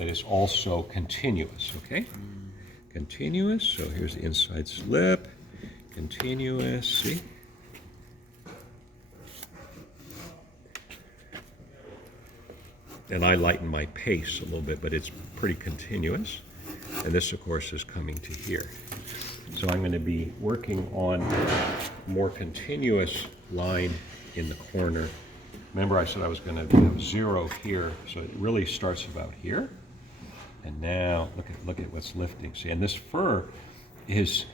that is also continuous, okay? Continuous, so here's the inside slip, continuous, see? And I lighten my pace a little bit, but it's pretty continuous. And this, of course, is coming to here. So I'm going to be working on more continuous line in the corner. Remember I said I was going to have 0 here, so it really starts about here. And now look at what's lifting. See, and this fur is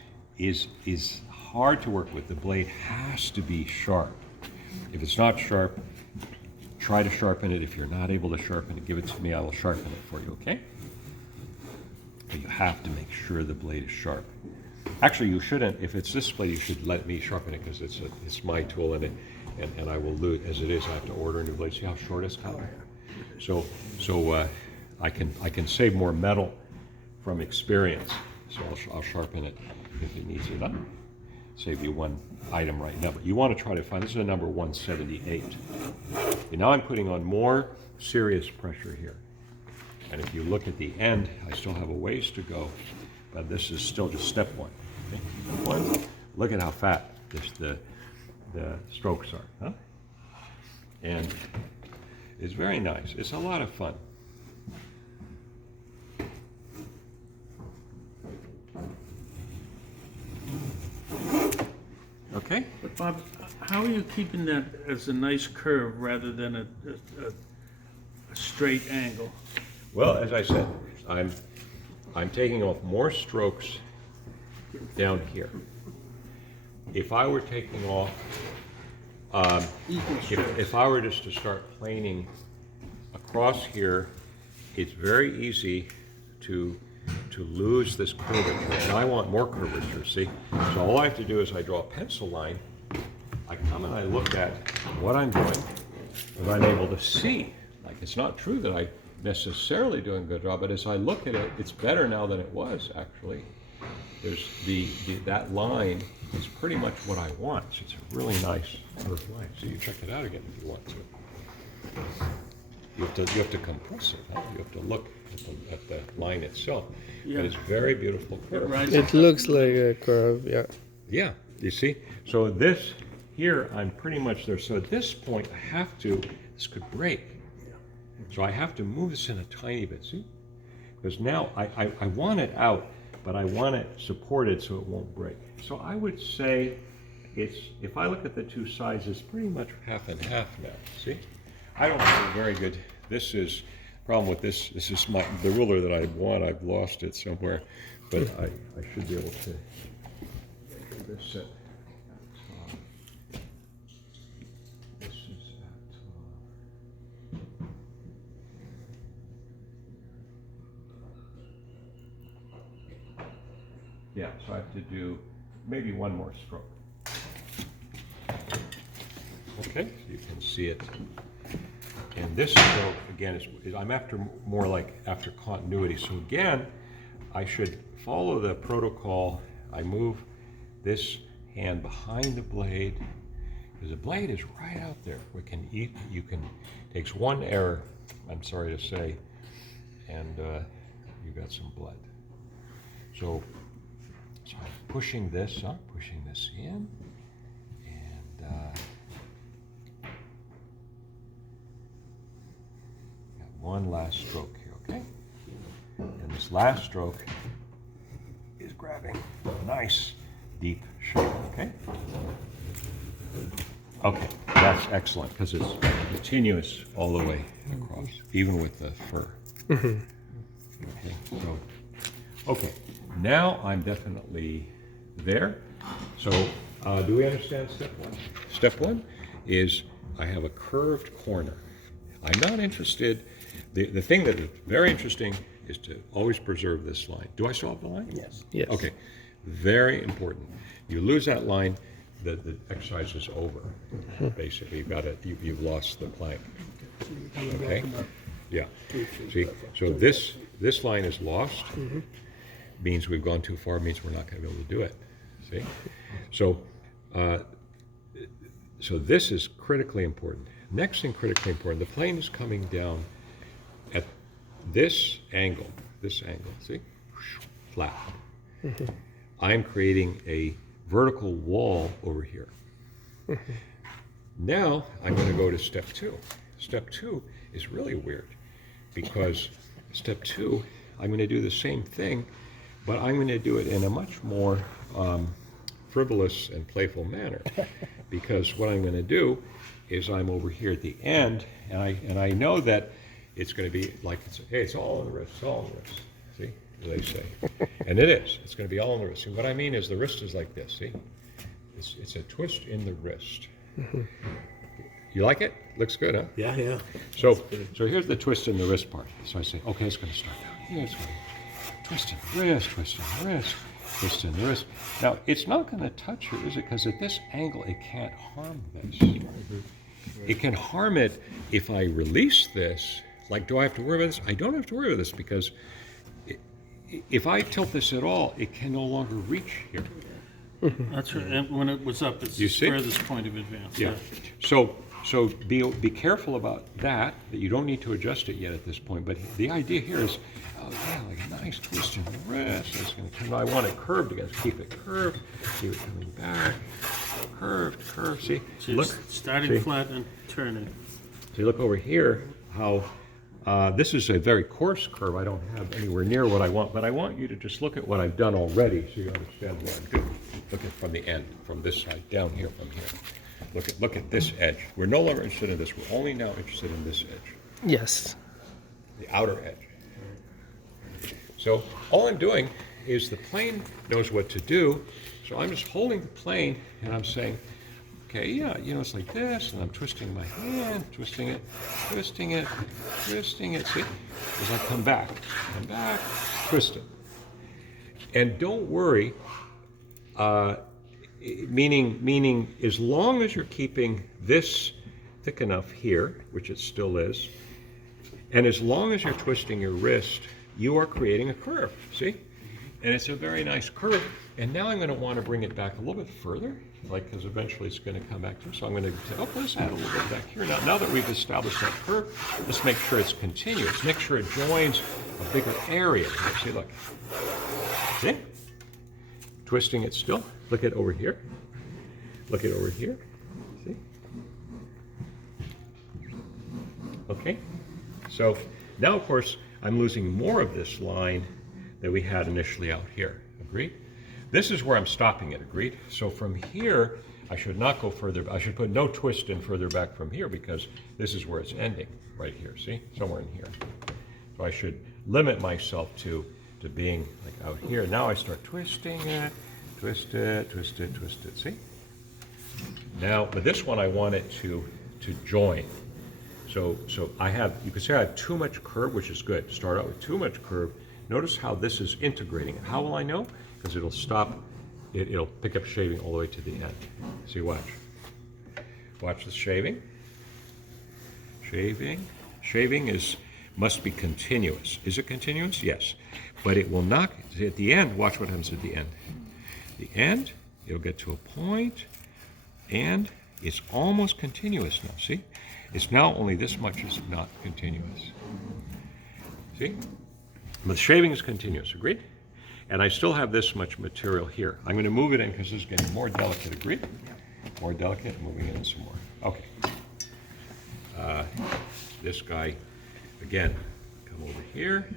hard to work with. The blade has to be sharp. If it's not sharp, try to sharpen it. If you're not able to sharpen it, give it to me. I will sharpen it for you, okay? But you have to make sure the blade is sharp. Actually, you shouldn't. If it's this blade, you should let me sharpen it because it's my tool and I will lose as it is. I have to order a new blade. See how short it's cut? So I can save more metal from experience. So I'll sharpen it if it needs it up. Save you one item right now. But you want to try to find, this is a number 178. And now I'm putting on more serious pressure here. And if you look at the end, I still have a ways to go, but this is still just step 1. Okay? Step 1, look at how fat the strokes are, huh? And it's very nice. It's a lot of fun. Okay? But Bob, how are you keeping that as a nice curve rather than a straight angle? Well, as I said, I'm taking off more strokes down here. If I were taking off, if I were just to start planing across here, it's very easy to lose this curvature. And I want more curvature, see? So all I have to do is I draw a pencil line, I come and I look at what I'm doing, and I'm able to see. Like, it's not true that I necessarily doing a good job, but as I look at it, it's better now than it was, actually. There's that line is pretty much what I want. So it's a really nice curved line. So you check it out again if you want to. You have to compress it, huh? You have to look at the line itself. Yeah. But it's very beautiful curve. It looks like a curve, yeah. Yeah, you see? So this here, I'm pretty much there. So at this point, I have to, this could break. So I have to move this in a tiny bit, see? Because now I want it out, but I want it supported so it won't break. So I would say it's, if I look at the two sides, it's pretty much half and half now, see? I don't have a very good, this is, problem with this is the ruler that I want, I've lost it somewhere, but I should be able to get this set. This is yeah, so I have to do maybe one more stroke. Okay, so you can see it. And this stroke, again, is I'm after more like after continuity. So again, I should follow the protocol. I move this hand behind the blade, because the blade is right out there. Takes one error, I'm sorry to say, and you got some blood. So I'm pushing this in, and one last stroke here, okay? And this last stroke is grabbing a nice deep shape, okay? Okay, that's excellent because it's continuous all the way across, even with the fur. Okay, so, okay, now I'm definitely there. So, do we understand step 1? Step 1 is I have a curved corner. I'm not interested. The thing that is very interesting is to always preserve this line. Do I still have the line? Yes. Yes. Okay, very important. You lose that line, the exercise is over. Basically, you've lost the plank. Okay? Yeah. See, so this line is lost. Means we've gone too far. Means we're not going to be able to do it. See? So, so this is critically important. Next thing critically important, the plane is coming down at this angle, see? Flat. I'm creating a vertical wall over here. Now I'm going to go to step 2. Step 2 is really weird because step 2, I'm going to do the same thing, but I'm going to do it in a much more frivolous and playful manner. Because what I'm going to do is I'm over here at the end, and I know that it's going to be like, it's all in the wrist, it's all in the wrist. See, as they say. And it is. It's going to be all in the wrist. See, what I mean is the wrist is like this, see? It's a twist in the wrist. You like it? Looks good, huh? Yeah, yeah. So here's the twist in the wrist part. So I say, okay, it's going to start down here. It's going to twist in the wrist, twist in the wrist, twist in the wrist. Now, it's not going to touch here, is it? Because at this angle, it can't harm this. It can harm it if I release this. Like, do I have to worry about this? I don't have to worry about this because if I tilt this at all, it can no longer reach here. That's right. And when it was up, it's You the see? furthest point of advance. Yeah. So be careful about that you don't need to adjust it yet at this point. But the idea here is, oh yeah, like a nice twist in the wrist. It's going to come. I want it curved again. Keep it curved. Keep it coming back. Curved. See? So Look. starting See? flat and turning. So you look over here. How this is a very coarse curve. I don't have anywhere near what I want. But I want you to just look at what I've done already, so you understand what I'm doing. Look at from the end, from this side, down here, from here. Look at this edge. We're no longer interested in this. We're only now interested in this edge, Yes. the outer edge. So all I'm doing is the plane knows what to do. So I'm just holding the plane and I'm saying, okay, yeah, it's like this, and I'm twisting my hand, twisting it, twisting it, twisting it. See, as I come back, twist it. And don't worry. Meaning, as long as you're keeping this thick enough here, which it still is, and as long as you're twisting your wrist, you are creating a curve, see? And it's a very nice curve. And now I'm going to want to bring it back a little bit further, because eventually it's going to come back to. So I'm going to say, oh, let's add a little bit back here. Now that we've established that curve, let's make sure it's continuous. Make sure it joins a bigger area. See, look. See? Twisting it still. Look at over here. Look at over here. See? Okay. So now, of course, I'm losing more of this line that we had initially out here. Agreed? This is where I'm stopping it. Agreed? So from here, I should not go further. I should put no twist in further back from here because this is where it's ending, right here. See? Somewhere in here. So I should limit myself to being like out here. Now I start twisting it. Twist it, twist it, twist it, see? Now, but this one I want it to join. So I have, you could say I have too much curve, which is good. Start out with too much curve. Notice how this is integrating. How will I know? Because it'll stop, it'll pick up shaving all the way to the end. See, watch. Watch the shaving. Shaving must be continuous. Is it continuous? Yes. But it will not, at the end, watch what happens at the end. The end, it'll get to a point, and it's almost continuous now, see? It's now only this much is not continuous. See? But the shaving is continuous, agreed? And I still have this much material here. I'm going to move it in because this is getting more delicate, agreed? More delicate, moving in some more. Okay. This guy, again, come over here,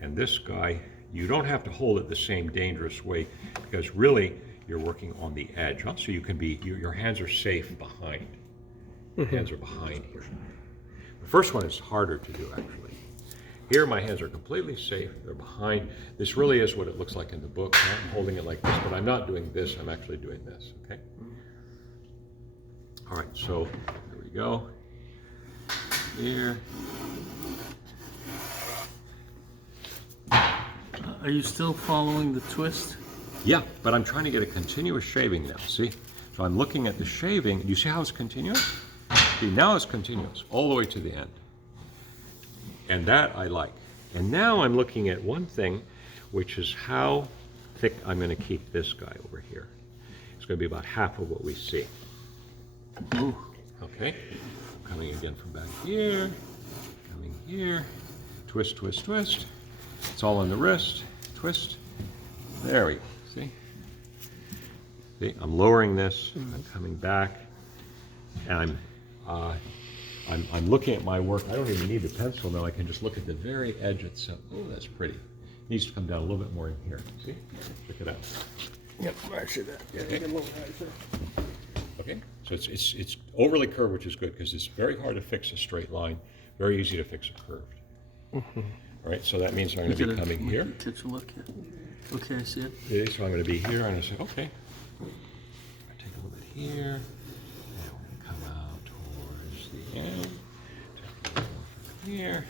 and this guy, you don't have to hold it the same dangerous way because really you're working on the edge, huh? So you can be, your hands are safe behind. Your hands are behind here. The first one is harder to do actually. Here my hands are completely safe, they're behind. This really is what it looks like in the book. I'm holding it like this, but I'm not doing this, I'm actually doing this, okay? All right, so there we go. Here. Are you still following the twist? Yeah, but I'm trying to get a continuous shaving now, see? So I'm looking at the shaving. You see how it's continuous? See, now it's continuous all the way to the end. And that I like. And now I'm looking at one thing, which is how thick I'm going to keep this guy over here. It's going to be about half of what we see. Okay, coming again from back here, coming here, twist, twist, twist. It's all in the wrist. Twist. There we go. See? See, I'm lowering this. I'm coming back, and I'm looking at my work. I don't even need the pencil now. I can just look at the very edge itself. Oh, that's pretty. It needs to come down a little bit more in here. See? Check it out. Yep, actually that. Yeah, Okay. a little nicer. Okay, so it's overly curved, which is good because it's very hard to fix a straight line, very easy to fix a curved. All right, so that means I'm going to be coming here. Take a look here. Okay, I see it. Okay, so I'm going to be here, and I say, okay. I take a little bit here, and we're going to come out towards the end. Take a little more from here,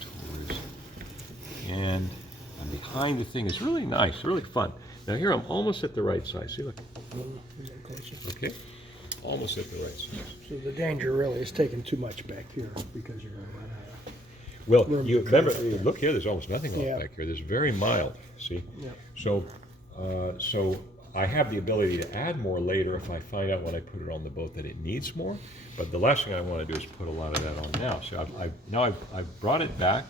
towards the end. And behind the thing is really nice, really fun. Now here I'm almost at the right size. See, look. Okay, almost at the right size. So the danger really is taking too much back here because you're going to run out of. Well, Room you to remember, curve. look here, there's almost nothing Yeah. off back here. There's very mild, see? Yeah. So, so I have the ability to add more later if I find out when I put it on the boat that it needs more. But the last thing I want to do is put a lot of that on now. So I've brought it back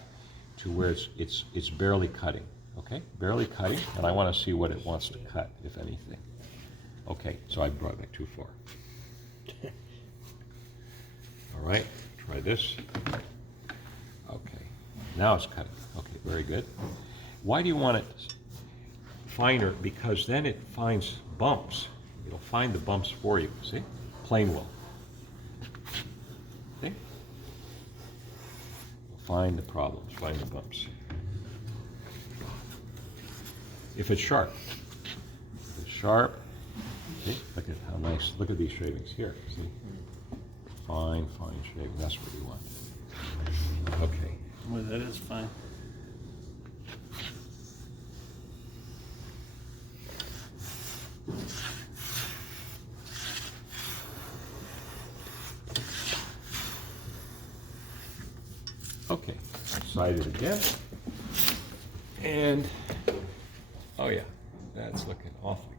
to where it's barely cutting, okay? Barely cutting, and I want to see what it wants to cut, if anything. Okay, so I brought it back too far. All right, try this. Okay, now it's cutting. Okay, very good. Why do you want it finer? Because then it finds bumps. It'll find the bumps for you, see? Plane will. See? Find the problems, find the bumps. If it's sharp. If it's sharp, see? Look at how nice, look at these shavings here, see? Fine, fine shaving, that's what we want. Okay. Well, that is fine. Okay, side it again. And, oh yeah, that's looking awfully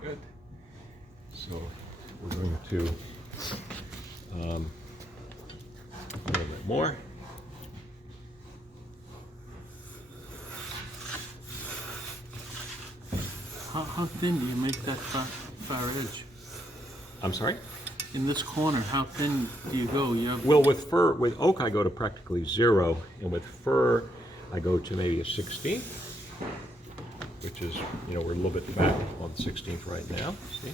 good, So we're going to, a little bit more. How thin do you make that far edge? I'm sorry? In this corner, how thin do you go? You have Well, with fur, with oak, I go to practically 0, and with fir, I go to maybe a 16th, which is, you know, we're a little bit back on the 16th right now, see?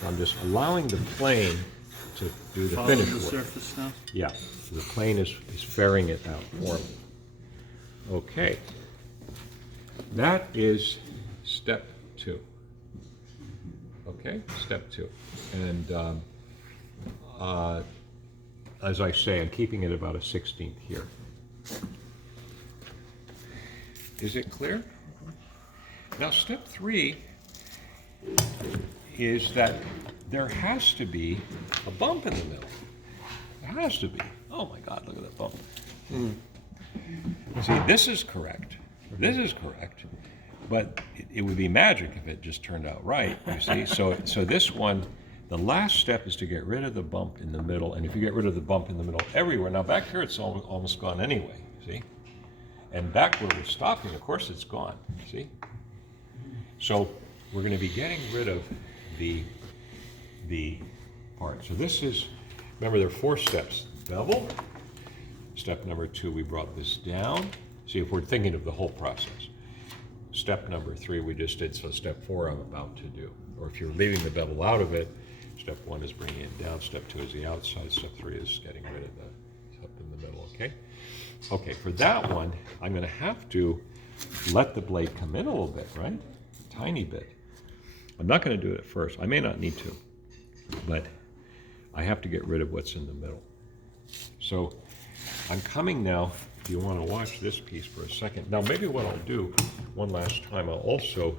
So I'm just allowing the plane to do the follow finish the work. surface now. Yeah, the plane is ferrying it out for me. Okay. That is step 2. Okay, step 2. And as I say, I'm keeping it about a 16th here. Is it clear? Now, step 3 is that there has to be a bump in the middle. There has to be. Oh my God, look at that bump. See, this is correct. This is correct. But it would be magic if it just turned out right, you see? So this one, the last step is to get rid of the bump in the middle. And if you get rid of the bump in the middle everywhere, now back here it's almost gone anyway, see? And back where we're stopping, of course it's gone, see? So we're going to be getting rid of the part. So this is, remember there are 4 steps. Bevel. Step number 2, we brought this down. See, if we're thinking of the whole process. Step number 3 we just did, so step 4 I'm about to do. Or if you're leaving the bevel out of it, step 1 is bringing it down, step 2 is the outside, step 3 is getting rid of the up in the middle, okay? Okay, for that one, I'm gonna have to let the blade come in a little bit, right? Tiny bit. I'm not gonna do it at first. I may not need to, but I have to get rid of what's in the middle. So I'm coming now. If you want to watch this piece for a second. Now maybe what I'll do one last time, I'll also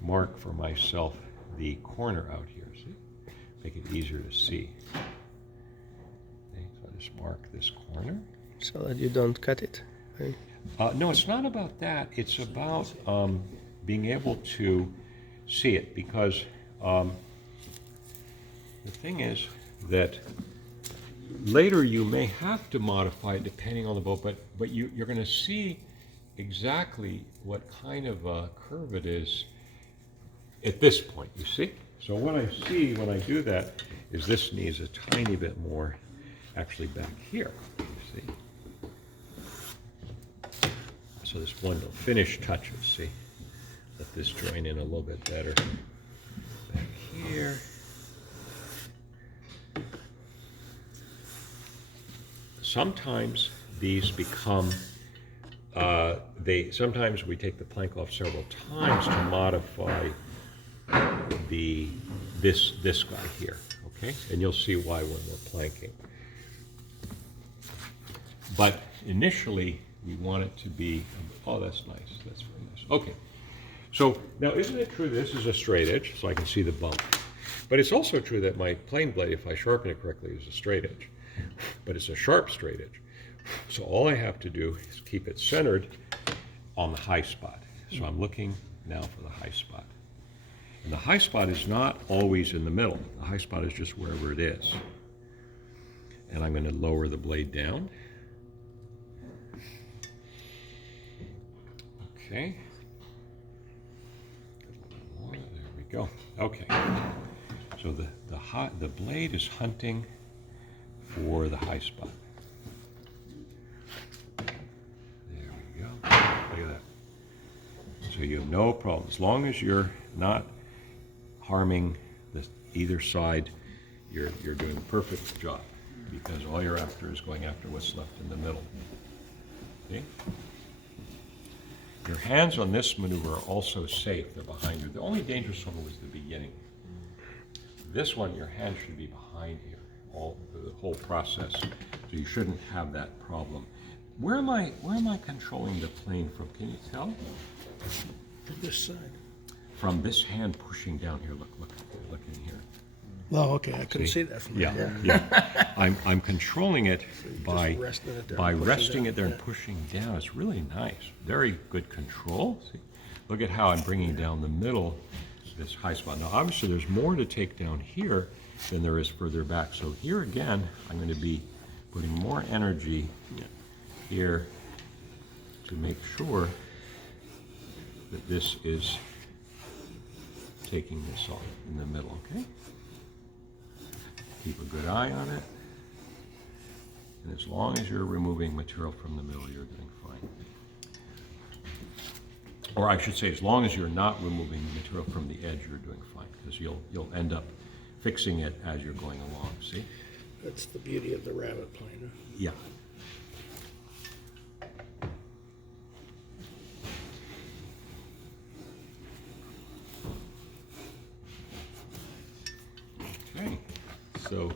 mark for myself the corner out here, see? Make it easier to see. Okay, so I just mark this corner. So that you don't cut it. Right? No, it's not about that. It's about being able to see it, because the thing is that later you may have to modify it depending on the boat, but you're going to see exactly what kind of a curve it is at this point, you see? So what I see when I do that is this needs a tiny bit more actually back here, you see? So this one little finish touches, see? Let this join in a little bit better. Back here. Sometimes these become, sometimes we take the plank off several times to modify this guy here, okay? And you'll see why when we're planking. But initially, we want it to be, oh, that's nice, that's very nice. Okay, so now isn't it true this is a straight edge, so I can see the bump? But it's also true that my plane blade, if I sharpen it correctly, is a straight edge. But it's a sharp straight edge. So all I have to do is keep it centered on the high spot. So I'm looking now for the high spot. And the high spot is not always in the middle. The high spot is just wherever it is. And I'm going to lower the blade down. Okay. There we go. Okay. So the blade is hunting for the high spot. There we go. Look at that. So you have no problem. As long as you're not harming either side, you're doing a perfect job, because all you're after is going after what's left in the middle. Okay? Your hands on this maneuver are also safe. They're behind you. The only dangerous one was the beginning. This one, your hand should be behind here, the whole process. So you shouldn't have that problem. Where am I controlling the plane from? Can you tell? From this side. From this hand pushing down here. Look in here. Oh, okay, I couldn't see that from Yeah, there. yeah. I'm controlling it by resting it there by and pushing resting down, it there and yeah. pushing down. It's really nice. Very good control. See? Look at how I'm bringing down the middle, this high spot. Now, obviously, there's more to take down here than there is further back. So here again, I'm going to be putting more energy here to make sure that this is taking this off in the middle, okay? Keep a good eye on it. And as long as you're removing material from the middle, you're doing fine. Or I should say, as long as you're not removing material from the edge, you're doing fine, because you'll end up fixing it as you're going along, see? That's the beauty of the rabbit plane. Huh? Yeah. Okay, so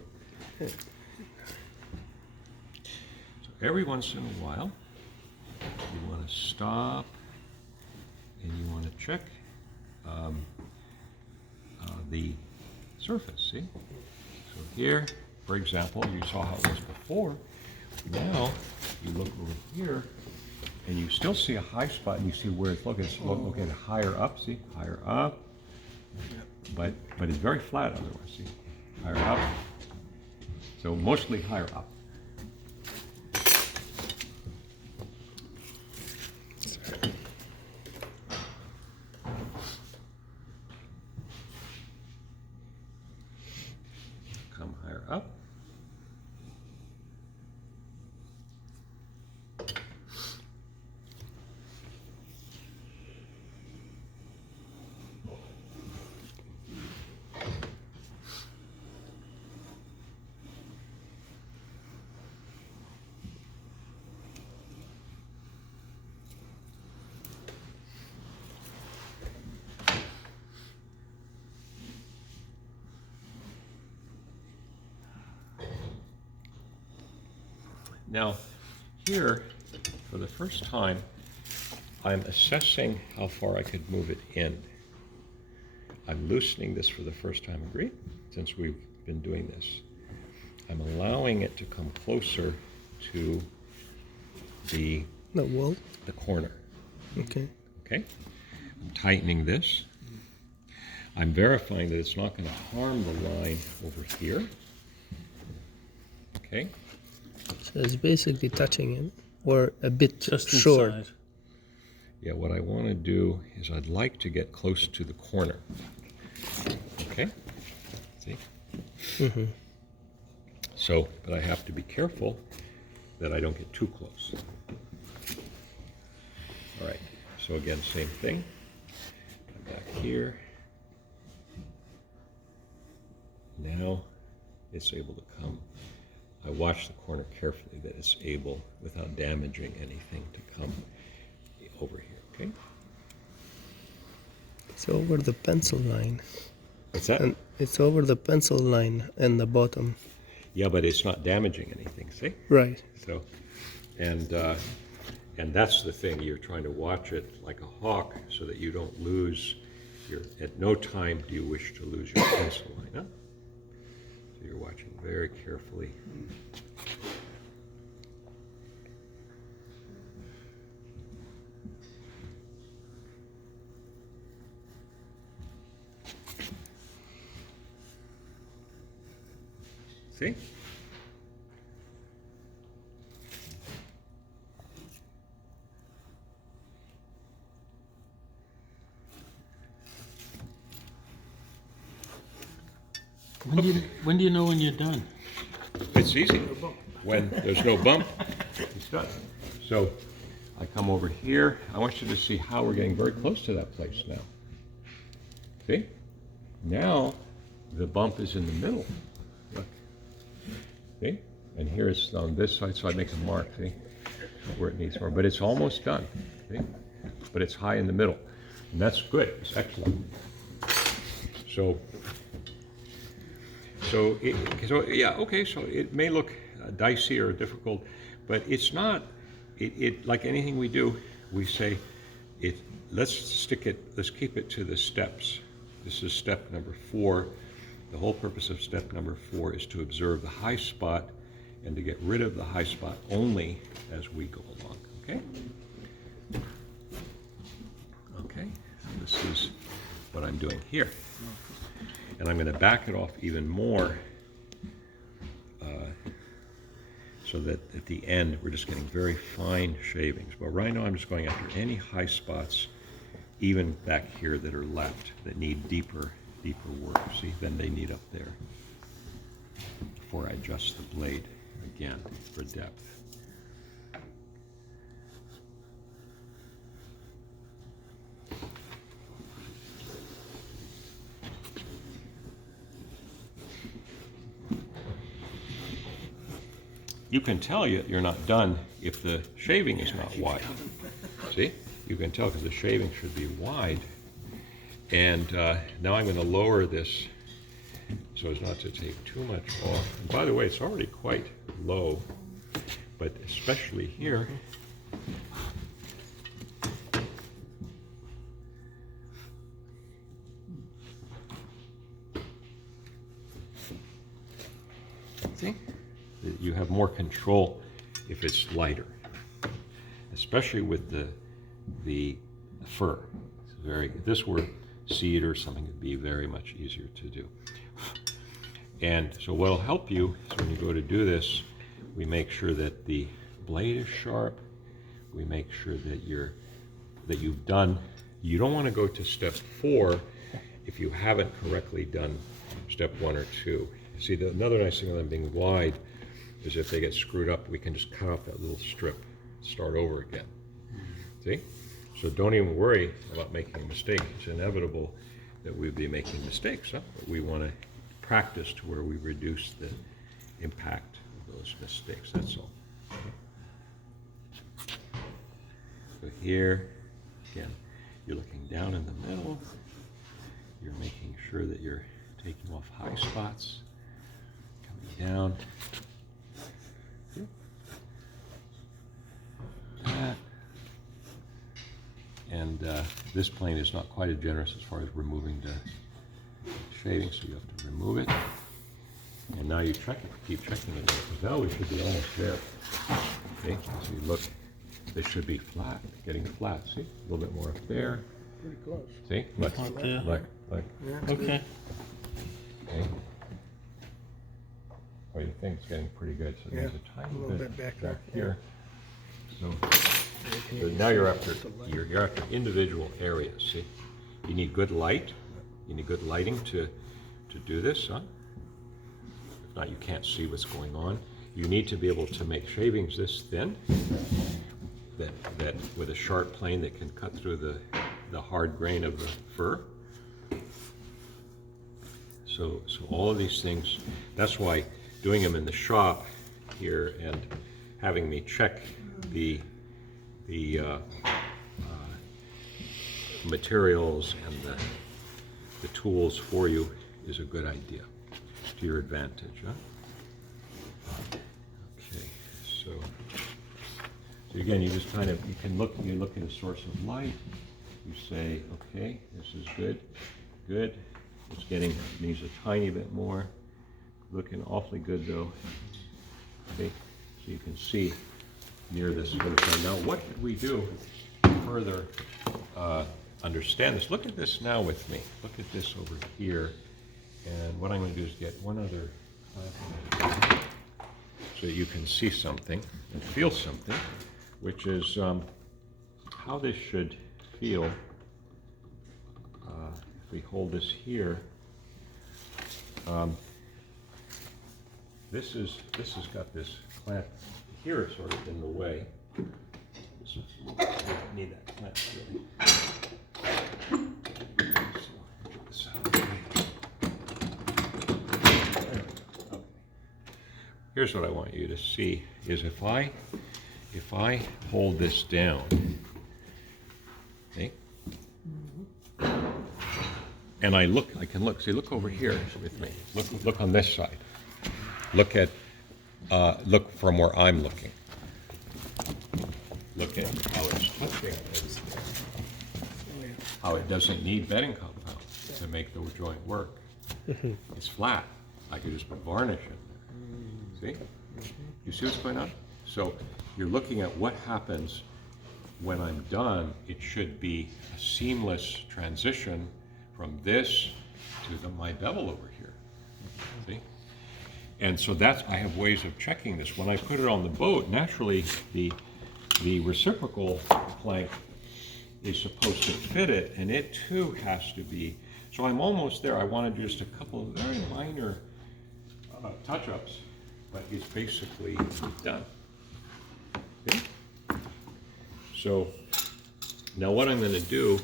every once in a while, you want to stop and you want to check the surface, see? So here, for example, you saw how it was before. Now, you look over here, and you still see a high spot, and you see where it's looking. It's looking higher up, see? Higher up. But it's very flat otherwise, see? Higher up. So mostly higher up. Come higher up. Now, here, for the first time, I'm assessing how far I could move it in. I'm loosening this for the first time, agree? Since we've been doing this. I'm allowing it to come closer to the wall. the corner, Okay. okay? I'm tightening this. I'm verifying that it's not going to harm the line over here. Okay, So it's basically touching it, or a bit Just short. inside. yeah, what I want to do is I'd like to get close to the corner. Okay, see? So, but I have to be careful that I don't get too close. All right, so again, same thing. Come back here. Now it's able to come. I watch the corner carefully that it's able, without damaging anything, to come over here, okay? It's over the pencil line. What's that? And it's over the pencil line and the bottom. Yeah, but it's not damaging anything, see? Right. So, and that's the thing, you're trying to watch it like a hawk so that you don't lose your, at no time do you wish to lose your pencil line, huh? So you're watching very carefully. See? When do you know when you're done? It's easy. When there's no bump, it's done. So I come over here. I want you to see how we're getting very close to that place now. See? Now the bump is in the middle. Look. See? And here it's on this side, so I make a mark, see? Where it needs more. But it's almost done. See? But it's high in the middle. And that's good. It's excellent. So yeah, okay, so it may look dicey or difficult, but it's not. It like anything we do, we say, let's keep it to the steps. This is step number 4. The whole purpose of step number 4 is to observe the high spot and to get rid of the high spot only as we go along, okay? Okay, so this is what I'm doing here. And I'm going to back it off even more so that at the end we're just getting very fine shavings. But right now I'm just going after any high spots, even back here that are left, that need deeper work, see, than they need up there before I adjust the blade again for depth. You can tell you're not done if the shaving is not wide. See? You can tell because the shaving should be wide. And now I'm going to lower this so as not to take too much off. And by the way, it's already quite low, but especially here. See? You have more control if it's lighter, especially with the fur. It's if this were seed or something, it'd be very much easier to do. And so what'll help you is when you go to do this, we make sure that the blade is sharp. We make sure that you've done. You don't want to go to step 4 if you haven't correctly done step 1 or 2. See, another nice thing about them being wide is if they get screwed up, we can just cut off that little strip, start over again. See? So don't even worry about making a mistake. It's inevitable that we'd be making mistakes, huh? But we want to practice to where we reduce the impact of those mistakes, that's all. Okay. So here, again, you're looking down in the middle. You're making sure that you're taking off high spots, coming down. That. And this plane is not quite as generous as far as removing the shaving, so you have to remove it. And now you check it, keep checking it, because now we should be almost there. Okay, so you look, they should be flat, getting flat. See, a little bit more up there. Pretty close. See, look, Up there. look. Okay. Okay. Oh, you think it's getting pretty good, so there's Yeah, a tiny a little bit back there, here. So now you're after individual areas. See, you need good light. You need good lighting to do this, huh? If not, you can't see what's going on. You need to be able to make shavings this thin, that with a sharp plane that can cut through the hard grain of the fur. So all of these things, that's why doing them in the shop here and having me check the materials and the tools for you is a good idea, to your advantage, huh? Okay, so again, you just kind of, you look at a source of light, you say, okay, this is good, good. It's needs a tiny bit more. Looking awfully good though. Okay, so you can see near this finish line. Now, what did we do to further understand this? Look at this now with me. Look at this over here. And what I'm going to do is get one other so that you can see something and feel something, which is how this should feel if we hold this here. This has got this clamp here sort of in the way. We need that clamp really. So get this out of the way. There we go. Okay. Here's what I want you to see is if I hold this down, okay, and I can look. See, look over here with me. Look on this side. Look from where I'm looking. Look at how it's touching. How it doesn't need bedding compound to make the joint work. It's flat. I could just put varnish in there. See? You see what's going on? So you're looking at what happens when I'm done. It should be a seamless transition from this to my bevel over here. See? And so I have ways of checking this. When I put it on the boat, naturally the reciprocal plank is supposed to fit it, and it too has to be. So I'm almost there. I want to do just a couple of very minor touch-ups, but it's basically done. Okay? So now what I'm going to do,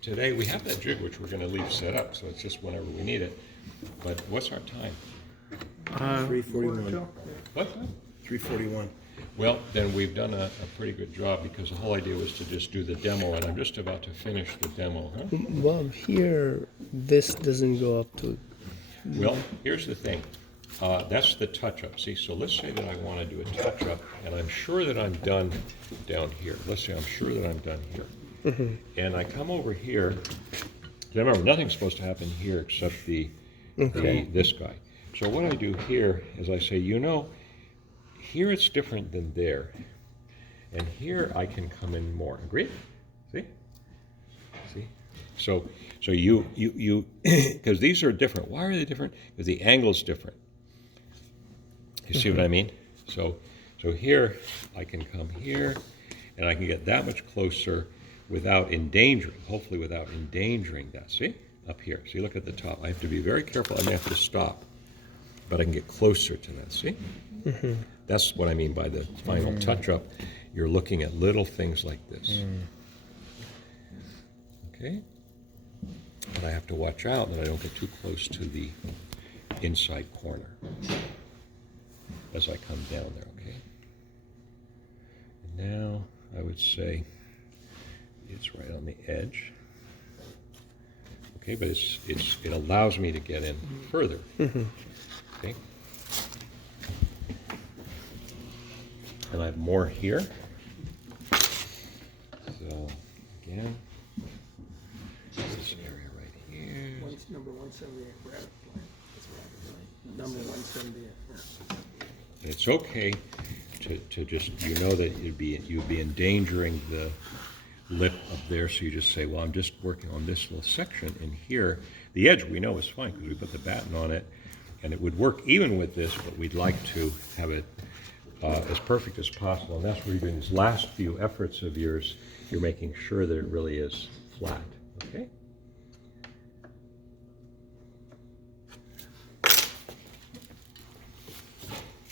today we have that jig which we're going to leave set up, so it's just whenever we need it. But what's our time? 3:41. What? 3:41. Well, then we've done a pretty good job, because the whole idea was to just do the demo, and I'm just about to finish the demo, huh? Bob, here this doesn't go up to. Well, here's the thing. That's the touch-up. See, so let's say that I want to do a touch-up, and I'm sure that I'm done down here. Let's say I'm sure that I'm done here. And I come over here. Remember, nothing's supposed to happen here except this guy. So what I do here is I say, here it's different than there. And here I can come in more. Agreed? See? See? So you because these are different. Why are they different? Because the angle's different. You see what I mean? So here I can come here, and I can get that much closer without endangering, hopefully without endangering that. See? Up here. See, look at the top. I have to be very careful. I may have to stop, but I can get closer to that. See? That's what I mean by the final touch-up. You're looking at little things like this. Okay? But I have to watch out that I don't get too close to the inside corner as I come down there, okay? And now I would say it's right on the edge. Okay, but it allows me to get in further. Okay? And I have more here. So again, this area right here. Number 178, Rabbit Plant. That's Rabbit Plant. Number 178. And it's okay to just, that you'd be endangering the lip up there, so you just say, well, I'm just working on this little section, and here, the edge we know is fine because we put the batten on it, And it would work even with this, but we'd like to have it as perfect as possible. And that's where you're doing these last few efforts of yours. You're making sure that it really is flat, okay?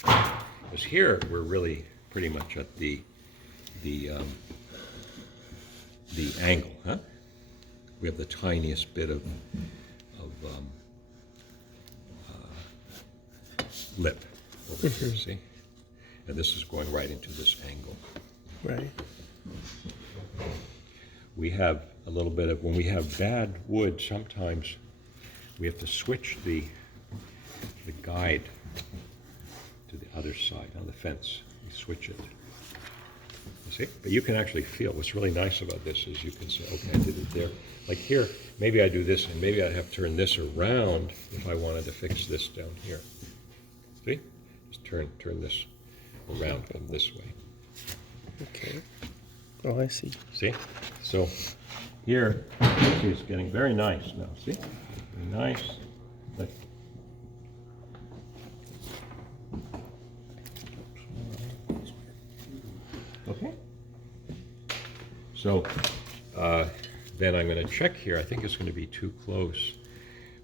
Because here, we're really pretty much at the angle, huh? We have the tiniest bit of lip over here, see? And this is going right into this angle. Right. We have a little bit of, when we have bad wood, sometimes we have to switch the guide to the other side on the fence. We switch it. You see? But you can actually feel, what's really nice about this is you can say, okay, I did it there. Like here, maybe I do this, and maybe I'd have to turn this around if I wanted to fix this down here. See? Just turn this around, come this way. Okay. Oh, I see. See? So here, see, it's getting very nice now. See? Very nice. Like, okay. So then I'm going to check here. I think it's going to be too close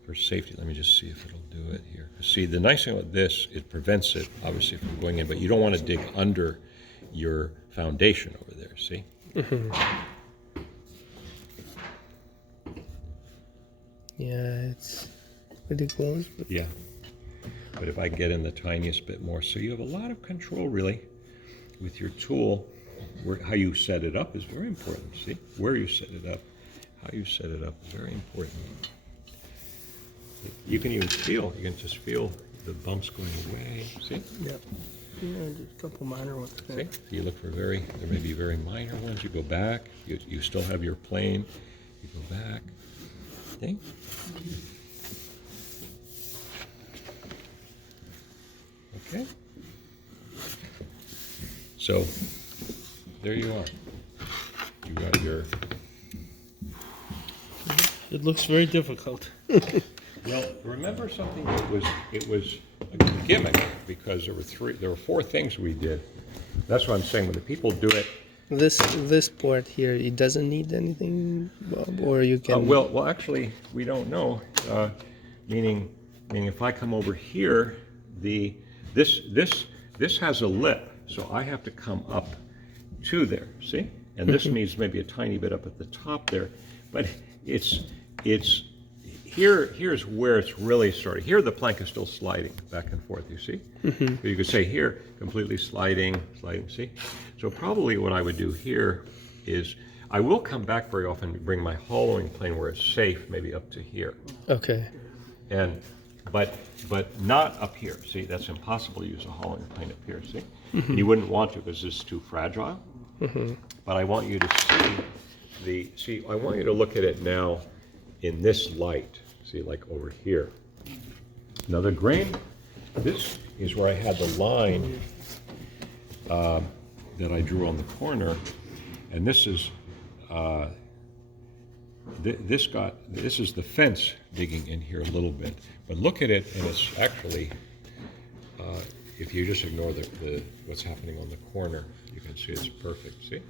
for safety. Let me just see if it'll do it here. See, the nice thing about this, it prevents it, obviously, from going in, but you don't want to dig under your foundation over there, see? Yeah, it's pretty close. But Yeah. But if I get in the tiniest bit more, so you have a lot of control, really, with your tool. How you set it up is very important, see? Where you set it up, how you set it up is very important. You can even feel, you can just feel the bumps going away, see? Yep. Yeah, just a couple minor ones. See? You look for there may be very minor ones. You go back, you still have your plane, you go back, see? Okay. So, there you are. You got your, It looks very difficult. well, remember something, it was a gimmick, because there were four things we did. That's what I'm saying, when the people do it. This port here, it doesn't need anything, Bob, or you can. Well, actually, we don't know. Meaning, if I come over here, this has a lip, so I have to come up to there. See, and this needs maybe a tiny bit up at the top there, but it's here's where it's really starting. Here, the plank is still sliding back and forth. You see, but you could say here, completely sliding. See. So probably what I would do here is I will come back very often and bring my hollowing plane where it's safe, maybe up to here. Okay. But not up here. See, that's impossible to use a hollowing plane up here. See, you wouldn't want to because it's too fragile. But I want you to see I want you to look at it now in this light. See, like over here. Now the grain. This is where I had the line that I drew on the corner, and this is this is the fence digging in here a little bit. But look at it, and it's actually, if you just ignore what's happening on the corner, you can see it's perfect. See?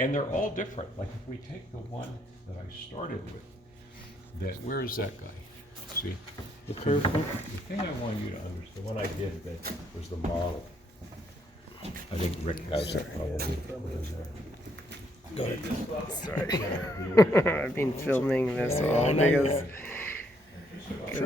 And they're all different. Like if we take the one that I started with, where is that guy? See? The curve one? The thing I want you to understand, the one I did that was the model. I think Rick has it probably. Go ahead. Sorry. I've been filming this all because